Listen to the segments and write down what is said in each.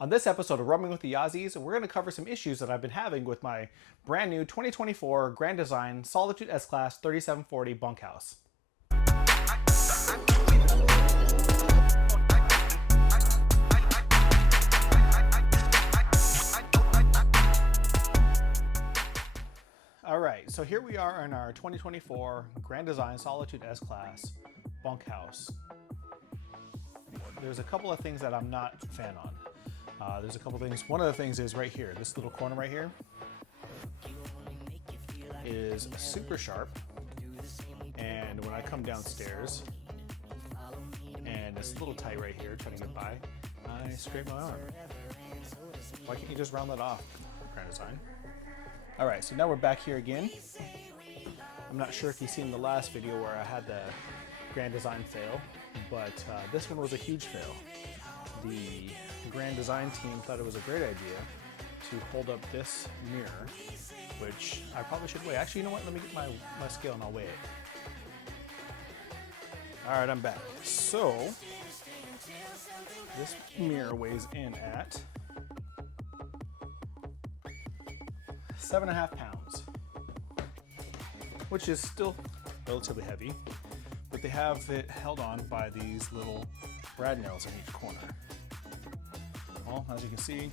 On this episode of Roaming with the Yazzies, we're going to cover some issues that I've been having with my brand new 2024 Grand Design Solitude S-Class 3740 bunkhouse. Alright, so here we are in our 2024 Grand Design Solitude S-Class bunkhouse. There's a couple of things that I'm not a fan on. There's a couple things. One of the things is right here, this little corner right here is super sharp, and when I come downstairs and it's a little tight right here trying to get by, I scrape my arm. Why can't you just round that off, Grand Design? Alright, so now we're back here again. I'm not sure if you've seen the last video where I had the Grand Design fail, but this one was a huge fail. The Grand Design team thought it was a great idea to hold up this mirror, which I probably should weigh. Actually, you know what? Let me get my scale and I'll weigh it. Alright, I'm back. So, this mirror weighs in at 7.5 pounds, which is still relatively heavy, but they have it held on by these little brad nails in each corner. Well, as you can see,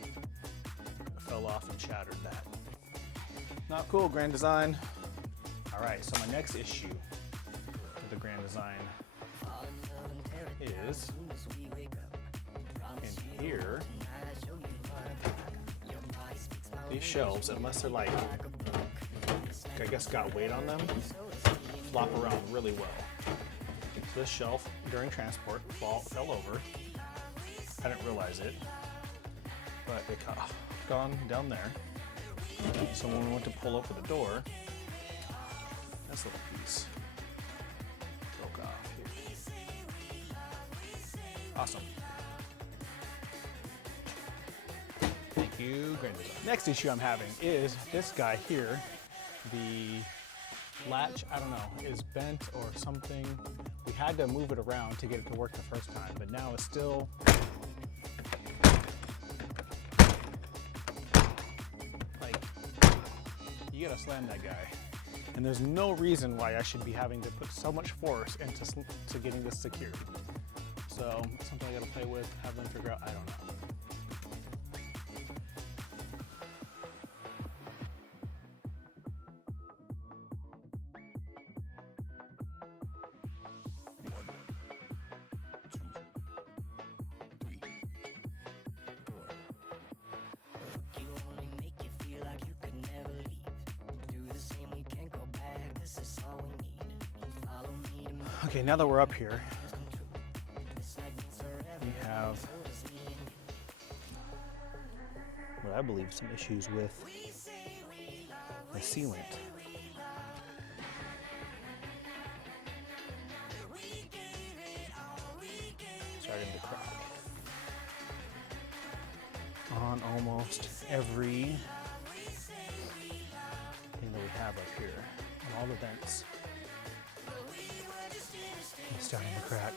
it fell off and shattered that. Not cool, Grand Design. Alright, so my next issue with the Grand Design is in here. These shelves, unless they're like, I guess got weight on them, flop around really well. So this shelf, during transport, fell over. I didn't realize it, but it gone down there. So when we went to pull open the door, this little piece broke off here. Awesome. Thank you, Grand Design. Next issue I'm having is this guy here. The latch, I don't know, is bent or something. We had to move it around to get it to work the first time, but now it's still like, you gotta slam that guy. And there's no reason why I should be having to put so much force into getting this secured. So, something I gotta play with, have them figure out, I don't know. Okay, now that we're up here, we have what I believe some issues with the sealant. Starting to crack on almost every thing that we have up here, on all the vents. It's starting to crack.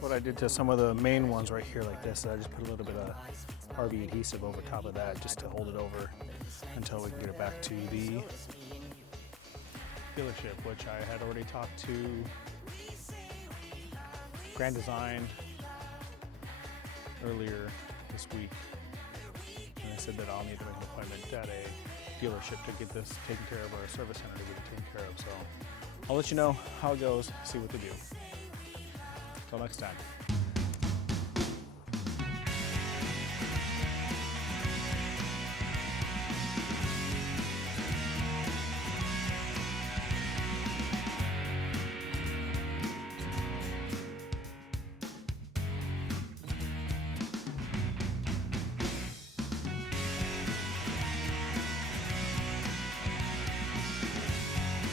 What I did to some of the main ones right here like this, I just put a little bit of RV adhesive over top of that just to hold it over until we can get it back to the dealership, which I had already talked to Grand Design earlier this week. And they said that I'll need to make an appointment at a dealership to get this taken care of, or a service center to get it taken care of. So I'll let you know how it goes, see what they do. Until next time.